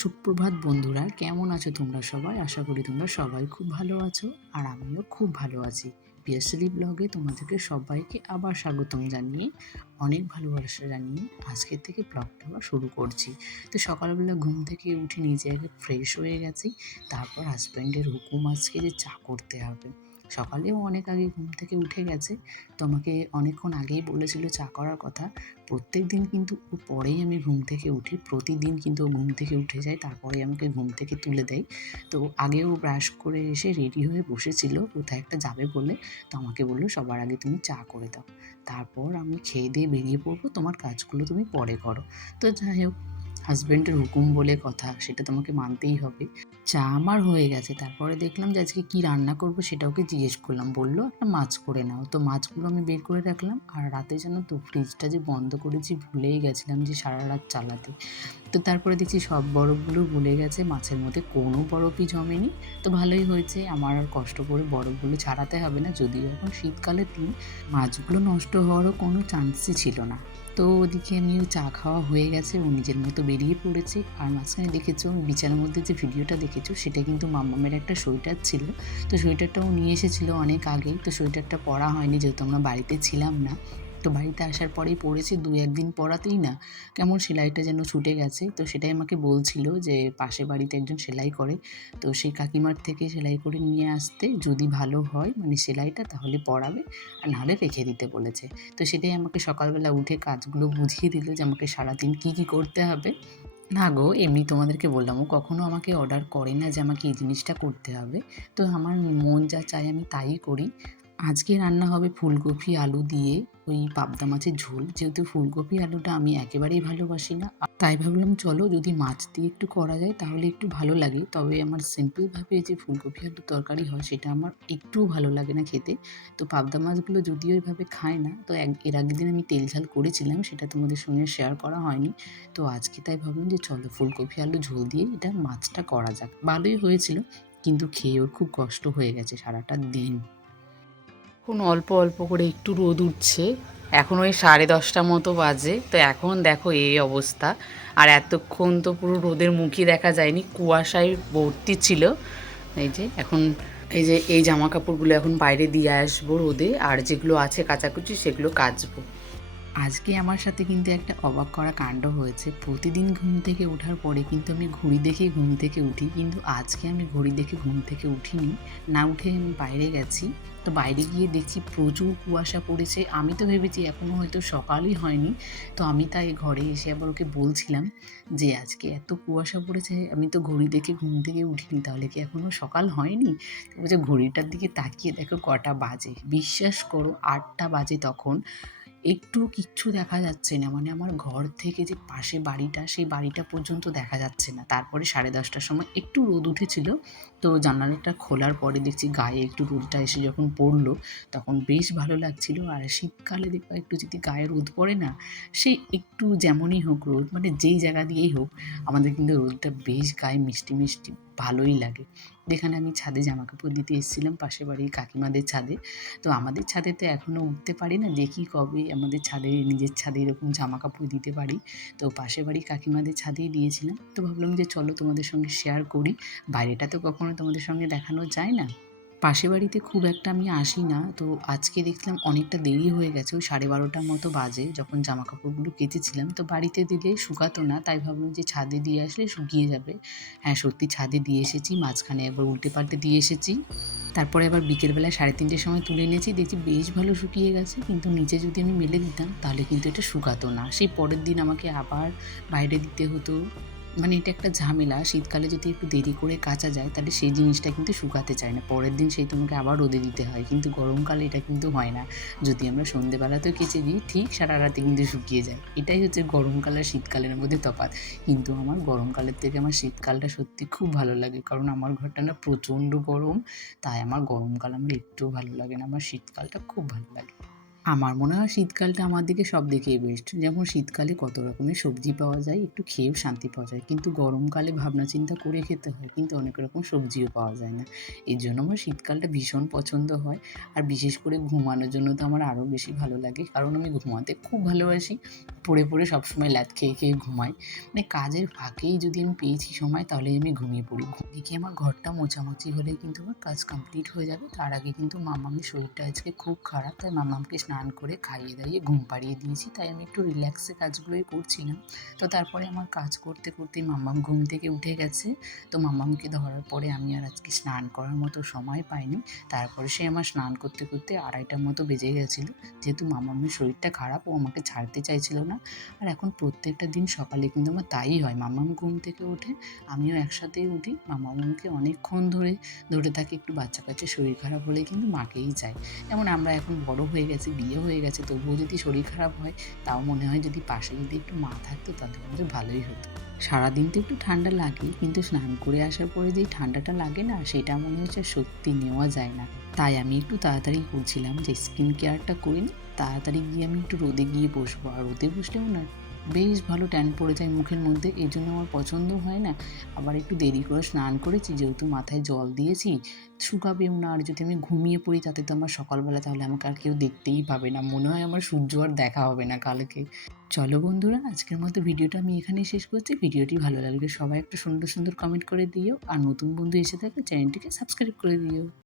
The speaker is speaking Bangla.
সুপ্রভাত বন্ধুরা, কেমন আছো তোমরা সবাই? আশা করি তোমরা সবাই খুব ভালো আছো আর আমিও খুব ভালো আছি। পিএসএলি ব্লগে তোমাদেরকে সবাইকে আবার স্বাগতম জানিয়ে, অনেক ভালোবাসা জানিয়ে আজকের থেকে ব্লগটা আবার শুরু করছি। তো সকালবেলা ঘুম থেকে উঠে নিজে আগে ফ্রেশ হয়ে গেছি, তারপর হাজব্যান্ডের হুকুম আজকে যে চা করতে হবে। সকালেও অনেক আগে ঘুম থেকে উঠে গেছে। তো আমাকে অনেকক্ষণ আগেই বলেছিল চা করার কথা। প্রত্যেক দিন কিন্তু পরেই আমি ঘুম থেকে উঠি। প্রতিদিন কিন্তু ঘুম থেকে উঠে যায় তারপরে আমাকে ঘুম থেকে তুলে দেয়। তো আগেও ব্রাশ করে এসে রেডি হয়ে বসেছিল, কোথায় একটা যাবে বলে। তো আমাকে বলল, সবার আগে তুমি চা করে দাও। তারপর আমি খেয়ে দিয়ে বেরিয়ে পড়ব। তোমার কাজগুলো তুমি পরে করো। তো যাই হোক হাজব্যান্ডের হুকুম বলে কথা, সেটা তোমাকে মানতেই হবে। চা আমার হয়ে গেছে, তারপরে দেখলাম যে আজকে কি রান্না করব সেটা ওকে জিজ্ঞেস করলাম। বলল, একটা মাছ করে নাও। তো মাছগুলো আমি বের করে রাখলাম, আর রাতে যেন তো ফ্রিজটা যে বন্ধ করেছি, ভুলেই গেছিলাম যে সারা রাত চালাতে। তো তারপরে দেখছি সব বরফগুলো ভুলে গেছে, মাছের মধ্যে কোনো বরফই জমেনি। তো ভালোই হয়েছে, আমার আর কষ্ট করে বরফগুলো ছাড়াতে হবে না। যদিও এখন শীতকালের দিন মাছগুলো নষ্ট হওয়ারও কোনো চান্সই ছিল না। তো ওদিকে আমি চা খাওয়া হয়ে গেছে, ও নিজের মতো বেরিয়ে পড়েছে। আর মাঝখানে দেখেছ, বিছানার মধ্যে যে ভিডিওটা দেখেছ, সেটা কিন্তু মামামের একটা সোয়েটার ছিল। তো সোয়েটারটাও নিয়ে এসেছিল অনেক আগেই। তো সোয়েটারটা পরা হয়নি, যেহেতু আমরা বাড়িতে ছিলাম না। তো বাড়িতে আসার পরেই পড়েছি দু একদিন পরাতেই না। কেমন সেলাইটা যেন ছুটে গেছে। তো সেটাই আমাকে বলছিল যে পাশে বাড়িতে একজন সেলাই করে। তো সেই কাকিমার থেকে সেলাই করে নিয়ে আসতে যদি ভালো হয় মানে সেলাইটা তাহলে পরাবে আর নাহলে রেখে দিতে বলেছে। তো সেটাই আমাকে সকালবেলা উঠে কাজগুলো বুঝিয়ে দিল যে আমাকে সারাদিন কী কী করতে হবে। না গো, এমনি তোমাদেরকে বললাম, ও কখনো আমাকে অর্ডার করে না যে আমাকে এই জিনিসটা করতে হবে। তো আমার মন যা চাই আমি তাই করি। আজকে রান্না হবে ফুলকপি, আলু দিয়ে ওই পাবদা মাছের ঝোল। যেহেতু ফুলকপি, আলুটা আমি একেবারেই ভালোবাসি না। তাই ভাবলাম, চলো যদি মাছ দিয়ে একটু করা যায়, তাহলে একটু ভালো লাগে। তবে আমার সিম্পলভাবে যে ফুলকপি, আলু তরকারি হয়, সেটা আমার একটুও ভালো লাগে না খেতে। তো পাবদা মাছগুলো যদিও ওইভাবে খায় না, তো এক, এর আগের দিন আমি তেল ঝাল করেছিলাম, সেটা তোমাদের সঙ্গে শেয়ার করা হয়নি। তো আজকে তাই ভাবলাম যে চলো ফুলকপি, আলু, ঝোল দিয়ে এটা মাছটা করা যাক। ভালোই হয়েছিল, কিন্তু খেয়ে ওর খুব কষ্ট হয়ে গেছে সারাটা দিন। এখন অল্প অল্প করে একটু রোদ উঠছে। এখন ওই সাড়ে দশটা মতো বাজে। তো এখন দেখো এই অবস্থা। আর এতক্ষণ তো পুরো রোদের মুখে দেখা যায়নি। কুয়াশায় ভর্তি ছিল। এই যে এখন এই যে এই জামা কাপড়গুলো এখন বাইরে দিয়ে আসব রোদে। আর যেগুলো আছে কাচাকুচি সেগুলো কাচবো। আজকে আমার সাথে কিন্তু একটা অবাক করা কাণ্ড হয়েছে। প্রতিদিন ঘুম থেকে ওঠার পরে কিন্তু আমি ঘড়ি দেখে ঘুম থেকে উঠি, কিন্তু আজকে আমি ঘড়ি দেখে ঘুম থেকে উঠিনি। না উঠে আমি বাইরে গেছি। তো বাইরে গিয়ে দেখছি প্রচুর কুয়াশা পড়েছে। আমি তো ভেবেছি এখনও হয়তো সকালই হয়নি। তো আমি তাই ঘরে এসে আবার ওকে বলছিলাম যে, আজকে এত কুয়াশা পড়েছে, আমি তো ঘড়ি দেখে ঘুম থেকে উঠিনি, তাহলে কি এখনও সকাল হয়নি? বলছে, ঘড়িটার দিকে তাকিয়ে দেখো কটা বাজে। বিশ্বাস করো, আটটা বাজে তখন একটু কিচ্ছু দেখা যাচ্ছে না। মানে আমার ঘর থেকে যে পাশে বাড়িটা, সেই বাড়িটা পর্যন্ত দেখা যাচ্ছে না। তারপরে সাড়ে দশটার সময় একটু রোদ উঠেছিল। তো জানালাটা খোলার পরে দেখছি গায়ে একটু রোদটা এসে যখন পড়ল, তখন বেশ ভালো লাগছিল। আর শীতকালে দেখবা একটু যদি গায়ে রোদ পড়ে না সেই একটু যেমনই হোক রোদ মানে যেই জায়গা দিয়েই হোক, আমাদের কিন্তু রোদটা বেশ গায়ে মিষ্টি মিষ্টি ভালোই লাগে। যেখানে আমি ছাদে জামা কাপড় দিতে এসেছিলাম পাশে বাড়ির কাকিমাদের ছাদে। তো আমাদের ছাদে তো এখনও উঠতে পারি না, দেখি কবে আমাদের ছাদে, নিজের ছাদে এরকম জামা কাপড় দিতে পারি। তো পাশে বাড়ির কাকিমাদের ছাদেই দিয়েছিলাম। তো ভাবলাম যে চলো তোমাদের সঙ্গে শেয়ার করি। বাইরেটা তো কখনো তোমাদের সঙ্গে দেখানো যায় না। পাশে বাড়িতে খুব একটা আমি আসি না। তো আজকে দেখলাম অনেকটা দেরি হয়ে গেছে, ওই সাড়ে বারোটার মতো বাজে যখন জামা কাপড়গুলো কেচেছিলাম। তো বাড়িতে দিলে শুকাতো না, তাই ভাবলাম যে ছাদে দিয়ে আসলে শুকিয়ে যাবে। হ্যাঁ সত্যি ছাদে দিয়ে এসেছি, মাঝখানে একবার উল্টে পাল্টে দিয়ে এসেছি। তারপরে আবার বিকেলবেলা সাড়ে তিনটের সময় তুলে এনেছি, দেখছি বেশ ভালো শুকিয়ে গেছে। কিন্তু নিচে যদি আমি মেলে দিতাম, তাহলে কিন্তু এটা শুকাতো না। সেই পরের দিন আমাকে আবার বাইরে দিতে হতো। মানে এটা একটা ঝামেলা। শীতকালে যদি একটু দেরি করে কাচা যায়, তাহলে সেই জিনিসটা কিন্তু শুকাতে চায় না। পরের দিন সেই তোমাকে আবার রোদে দিতে হয়। কিন্তু গরমকালে এটা কিন্তু হয় না। যদি আমরা সন্ধেবেলাতেও কেচে দিই, ঠিক সারা রাতে কিন্তু শুকিয়ে যায়। এটাই হচ্ছে গরমকাল আর শীতকালের মধ্যে তফাৎ। কিন্তু আমার গরমকালের থেকে আমার শীতকালটা সত্যি খুব ভালো লাগে। কারণ আমার ঘরটা না প্রচণ্ড গরম, তাই আমার গরমকাল আমার একটুও ভালো লাগে না। আমার শীতকালটা খুব ভালো লাগে। আমার মনে হয় শীতকালটা আমার দিকে সব দিকেই বেস্ট যেমন শীতকালে কত রকমের সবজি পাওয়া যায়, একটু খেয়েও শান্তি পাওয়া যায়। কিন্তু গরমকালে ভাবনা চিন্তা করে খেতে হয়, কিন্তু অনেক রকম সবজিও পাওয়া যায় না। এর জন্য আমার শীতকালটা ভীষণ পছন্দ হয়। আর বিশেষ করে ঘুমানোর জন্য তো আমার আরও বেশি ভালো লাগে। কারণ আমি ঘুমাতে খুব ভালোবাসি। পড়ে পড়ে সবসময় ল্যাদ খেয়ে খেয়ে ঘুমাই। মানে কাজের ফাঁকেই যদি আমি পেয়েছি সময় তাহলে আমি ঘুমিয়ে পড়ি। দেখি আমার ঘরটা মোছামুছি হলে কিন্তু আমার কাজ কমপ্লিট হয়ে যাবে। তার আগে কিন্তু মামামের শরীরটা আজকে খুব খারাপ, তাই মামামকে স্নান করে খাইয়ে দাইয়ে ঘুম পাড়িয়ে দিয়েছি। তাই আমি একটু রিল্যাক্সে কাজগুলোই করছিলাম। তো তারপরে আমার কাজ করতে করতে মাম্মাম ঘুম থেকে উঠে গেছে। তো মাম্মামকে ধরার পরে আমি আর আজকে স্নান করার মতো সময় পাইনি। তারপরে সে আমার স্নান করতে করতে আড়াইটার মতো বেজে গেছিল। যেহেতু মামামের শরীরটা খারাপ, ও আমাকে ছাড়তে চাইছিল না। আর এখন প্রত্যেকটা দিন সকালে কিন্তু আমার তাই হয়। মামাম ঘুম থেকে ওঠে, আমিও একসাথেই উঠি। মামামকে অনেকক্ষণ ধরে ধরে থাকে একটু বাচ্চা কাচ্চা শরীর খারাপ হলে কিন্তু মাকেই চায় যেমন আমরা এখন বড় হয়ে গেছি বিয়ে হয়ে গেছে, তবুও যদি শরীর খারাপ হয়, তাও মনে হয় যদি পাশে যদি একটু মা থাকতো, তাহলে আমাদের ভালোই হতো। সারাদিন তো একটু ঠান্ডা লাগে, কিন্তু স্নান করে আসার পরে যে ঠান্ডাটা লাগে না, সেটা মনে হচ্ছে সত্যি নেওয়া যায় না। তাই আমি একটু তাড়াতাড়ি করছিলাম যে স্কিন কেয়ারটা করিনি তাড়াতাড়ি গিয়ে আমি একটু রোদে গিয়ে বসবো, আর রোদে বসলেও না বেশ ভালো ট্যান পড়ে যায় মুখের মধ্যে এই জন্য আমার পছন্দ হয় না। আবার একটু দেরি করে স্নান করেছি, যেহেতু মাথায় জল দিয়েছি, শুকাবেও না। আর যদি আমি ঘুমিয়ে পড়ি, তাতে তো আমার সকালবেলা তাহলে আমাকে আর কেউ দেখতেই পাবে না। মনে হয় আমার সূর্য আর দেখা হবে না কালকে। চলো বন্ধুরা, আজকের মতো ভিডিওটা আমি এখানেই শেষ করছি। ভিডিওটি ভালো লাগলে সবাই একটা সুন্দর সুন্দর কমেন্ট করে দিও। আর নতুন বন্ধু এসে থাকলে চ্যানেলটিকে সাবস্ক্রাইব করে দিও।